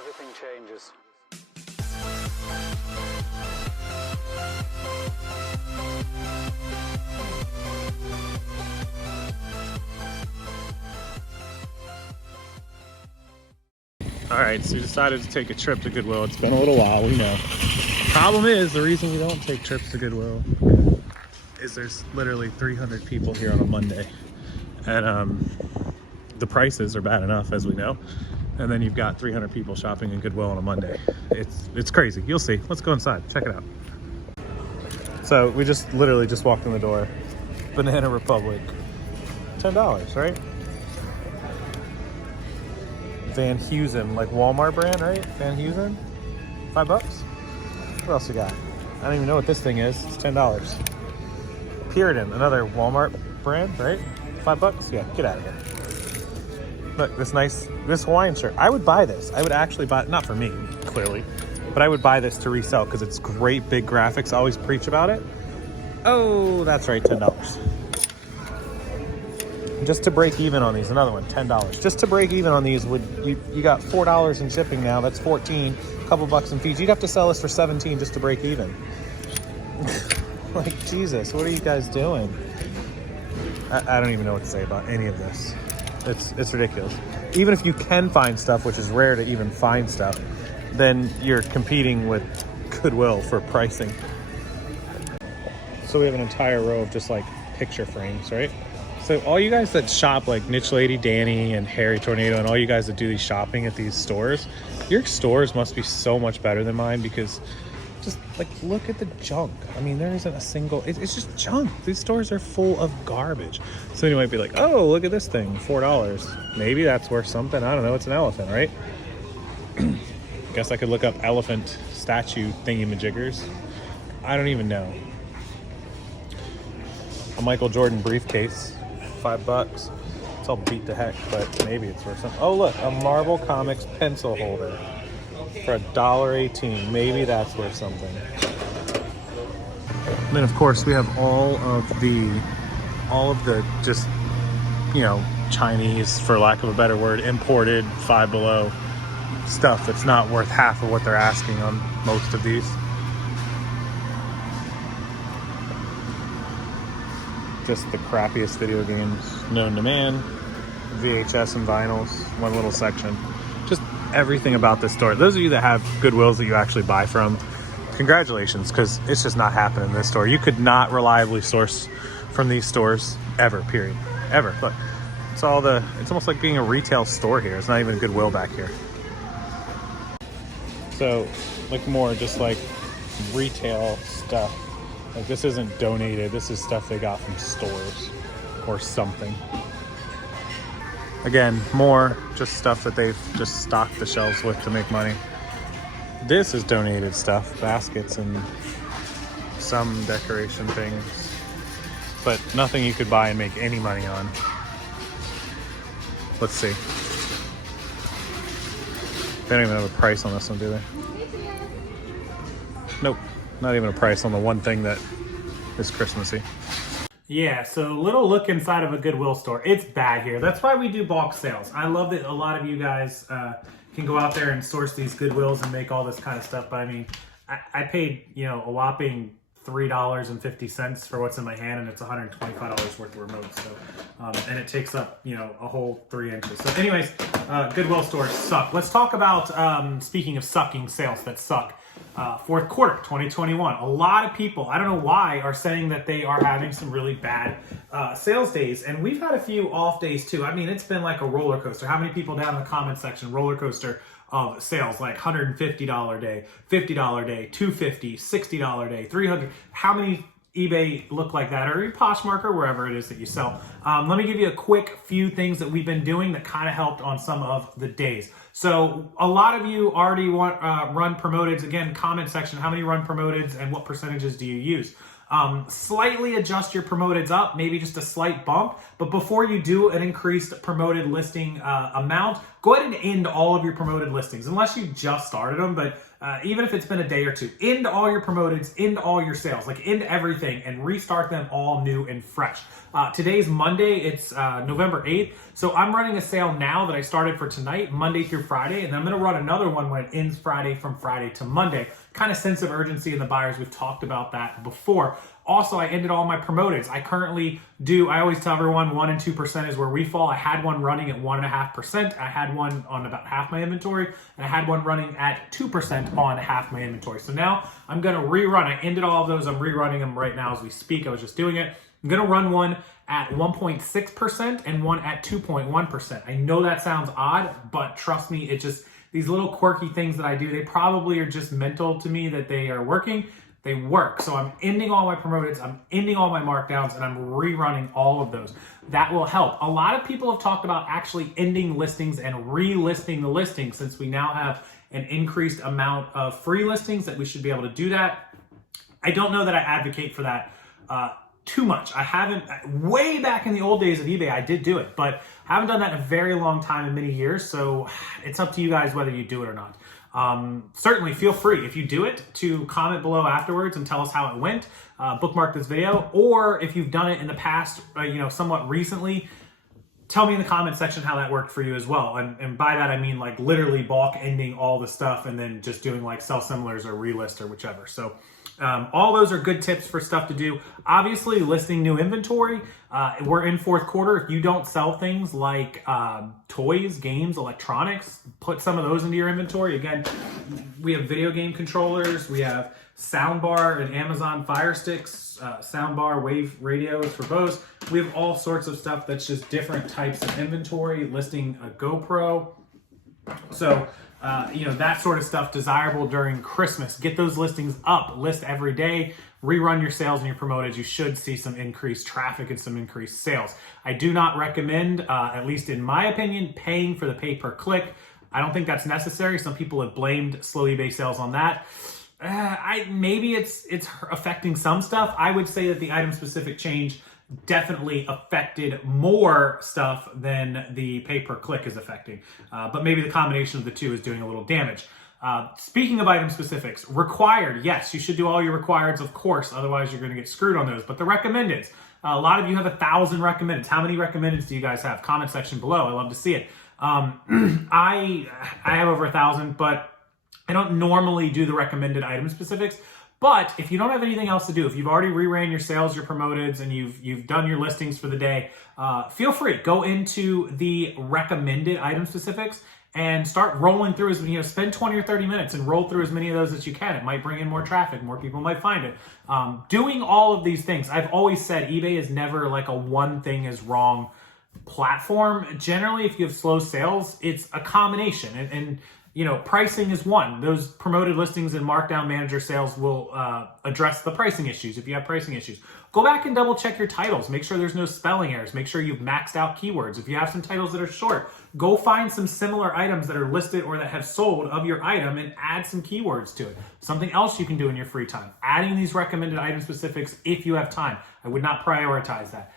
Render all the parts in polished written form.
everything changes. All right, so we decided to take a trip to Goodwill. It's been a little while, we know. Problem is, the reason we don't take trips to Goodwill is there's literally 300 people here on a Monday. And the prices are bad enough, as we know. And then you've got 300 people shopping in Goodwill on a Monday. It's crazy. You'll see. Let's go inside. Check it out. So we literally just walked in the door. Banana Republic. $10, right? Van Heusen, like Walmart brand, right? Van Heusen? $5? What else we got? I don't even know what this thing is. It's $10. Puritan, another Walmart brand, right? $5? Yeah, get out of here. Look, this Hawaiian shirt. I would buy this. I would actually buy it, not for me, clearly, but I would buy this to resell because it's great big graphics. I always preach about it. Oh, that's right, $10. Just to break even on these, another one, $10. Just to break even on these, you got $4 in shipping now. That's $14, a couple bucks in fees. You'd have to sell this for $17 just to break even. Like, Jesus, what are you guys doing? I don't even know what to say about any of this. It's ridiculous. Even if you can find stuff, which is rare to even find stuff, then you're competing with Goodwill for pricing. So we have an entire row of just like picture frames, right? So all you guys that shop like Niche Lady Danny and Harry Tornado and all you guys that do these shopping at these stores, your stores must be so much better than mine because just like look at the junk. I mean, there isn't a single, it's just junk. These stores are full of garbage. So you might be like, oh, look at this thing, $4. Maybe that's worth something. I don't know. It's an elephant, right? Guess I could look up elephant statue thingy-majiggers. I don't even know. A Michael Jordan briefcase, $5. It's all beat to heck, but maybe it's worth something. Oh, look, a Marvel Comics pencil holder for $1.18. Maybe that's worth something. And then, of course, we have all of the just, you know, Chinese, for lack of a better word, imported Five Below stuff that's not worth half of what they're asking on most of these. Just the crappiest video games known to man. VHS and vinyls, one little section. Just everything about this store. Those of you that have Goodwills that you actually buy from, congratulations, because it's just not happening in this store. You could not reliably source from these stores ever, period. Ever. Look, it's almost like being a retail store here. It's not even a Goodwill back here. So, like more just like retail stuff. Like this isn't donated, this is stuff they got from stores or something. Again, more just stuff that they've just stocked the shelves with to make money. This is donated stuff, baskets and some decoration things, but nothing you could buy and make any money on. Let's see. They don't even have a price on this one, do they? Nope. Not even a price on the one thing that is Christmassy. Yeah, so little look inside of a Goodwill store. It's bad here. That's why we do bulk sales. I love that a lot of you guys can go out there and source these Goodwills and make all this kind of stuff. But I mean, I paid, you know, a whopping $3.50 for what's in my hand, and it's $125 worth of remotes. So, and it takes up, you know, a whole 3 inches. So anyways, Goodwill stores suck. Let's talk about, speaking of sucking sales that suck. Fourth quarter 2021. A lot of people, I don't know why, are saying that they are having some really bad sales days, and we've had a few off days too. I mean, it's been like a roller coaster. How many people down in the comment section, roller coaster of sales, like $150 day, $50 day, $250, $60 day, $300. How many eBay look like that, or your Poshmark, or wherever it is that you sell? Let me give you a quick few things that we've been doing that kind of helped on some of the days. So a lot of you already want run promoteds. Again, comment section, how many run promoteds and what percentages do you use? Slightly adjust your promoteds up, maybe just a slight bump. But before you do an increased promoted listing amount, go ahead and end all of your promoted listings, unless you just started them. But even if it's been a day or two, end all your promoteds, end all your sales, like end everything and restart them all new and fresh. Today's Monday, it's November 8th. So I'm running a sale now that I started for tonight, Monday through Friday, and I'm gonna run another one when it ends Friday from Friday to Monday. Kind of sense of urgency in the buyers, we've talked about that before. Also, I ended all my promoteds. I currently I always tell everyone 1 and 2% is where we fall. I had one running at 1.5%. I had one on about half my inventory, and I had one running at 2% on half my inventory. So now I'm gonna rerun. I ended all of those. I'm rerunning them right now as we speak. I was just doing it. I'm gonna run one at 1.6% and one at 2.1%. I know that sounds odd, but trust me, it just, these little quirky things that I do, they probably are just mental to me that they are working. They work. So I'm ending all my promoteds, I'm ending all my markdowns, and I'm rerunning all of those. That will help. A lot of people have talked about actually ending listings and relisting the listings, since we now have an increased amount of free listings that we should be able to do that. I don't know that I advocate for that too much. I haven't, way back in the old days of eBay, I did do it, but I haven't done that in a very long time, in many years. So it's up to you guys whether you do it or not. Certainly feel free, if you do it, to comment below afterwards and tell us how it went. Bookmark this video, or if you've done it in the past, somewhat recently, tell me in the comment section how that worked for you as well. And by that, I mean like literally bulk ending all the stuff and then just doing like sell similars or relist or whichever. So all those are good tips for stuff to do. Obviously, listing new inventory. We're in fourth quarter. If you don't sell things like toys, games, electronics, put some of those into your inventory. Again, we have video game controllers. We have soundbar and Amazon Fire Sticks, soundbar, wave radios for Bose. We have all sorts of stuff that's just different types of inventory, listing a GoPro. So, that sort of stuff desirable during Christmas. Get those listings up, list every day, rerun your sales and your promoted. You should see some increased traffic and some increased sales. I do not recommend, at least in my opinion, paying for the pay per click. I don't think that's necessary. Some people have blamed slow eBay sales on that. Maybe it's affecting some stuff. I would say that the item specific change definitely affected more stuff than the pay per click is affecting. But maybe the combination of the two is doing a little damage. Speaking of item specifics, required, yes, you should do all your requireds, of course, otherwise you're gonna get screwed on those. But the recommendeds, a lot of you have 1,000 recommendeds. How many recommendeds do you guys have? Comment section below, I love to see it. I have over 1,000, but I don't normally do the recommended item specifics. But if you don't have anything else to do, if you've already reran your sales, your promoteds, and you've done your listings for the day, feel free, go into the recommended item specifics and start rolling through spend 20 or 30 minutes and roll through as many of those as you can. It might bring in more traffic, more people might find it. Doing all of these things, I've always said eBay is never like a one thing is wrong platform. Generally, if you have slow sales, it's a combination. And pricing is one. Those promoted listings and markdown manager sales will address the pricing issues if you have pricing issues. Go back and double check your titles. Make sure there's no spelling errors. Make sure you've maxed out keywords. If you have some titles that are short, go find some similar items that are listed or that have sold of your item and add some keywords to it. Something else you can do in your free time. Adding these recommended item specifics if you have time. I would not prioritize that.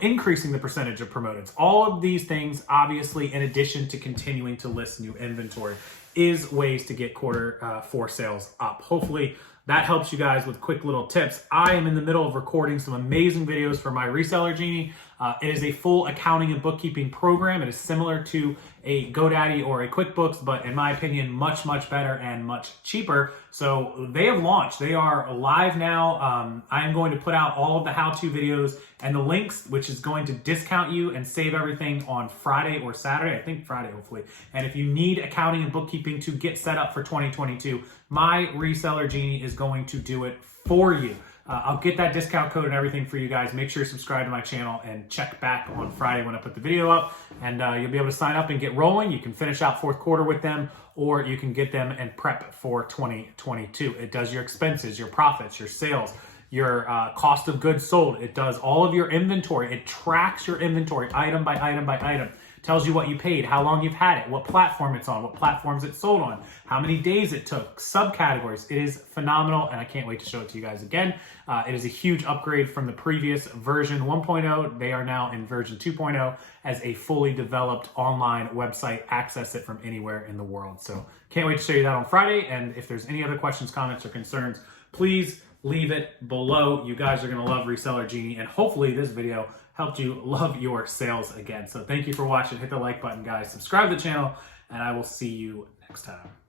Increasing the percentage of promoteds. All of these things, obviously, in addition to continuing to list new inventory, is ways to get quarter four sales up. Hopefully that helps you guys with quick little tips. I am in the middle of recording some amazing videos for my Reseller Genie. It is a full accounting and bookkeeping program. It is similar to a GoDaddy or a QuickBooks, but in my opinion, much, much better and much cheaper. So they have launched. They are live now. I am going to put out all of the how-to videos and the links, which is going to discount you and save everything on Friday or Saturday. I think Friday, hopefully. And if you need accounting and bookkeeping to get set up for 2022, my Reseller Genie is going to do it for you. I'll get that discount code and everything for you guys. Make sure you subscribe to my channel and check back on Friday when I put the video up, and you'll be able to sign up and get rolling. You can finish out fourth quarter with them, or you can get them and prep for 2022. It does your expenses, your profits, your sales, your cost of goods sold. It does all of your inventory. It tracks your inventory item by item by item tells you what you paid, how long you've had it, what platform it's on, what platforms it's sold on, how many days it took, subcategories. It is phenomenal, and I can't wait to show it to you guys again. It is a huge upgrade from the previous version 1.0. They are now in version 2.0 as a fully developed online website. Access it from anywhere in the world. So can't wait to show you that on Friday. And if there's any other questions, comments, or concerns, please leave it below. You guys are going to love Reseller Genie, and hopefully this video helped you love your sales again. So thank you for watching. Hit the like button, guys. Subscribe to the channel, and I will see you next time.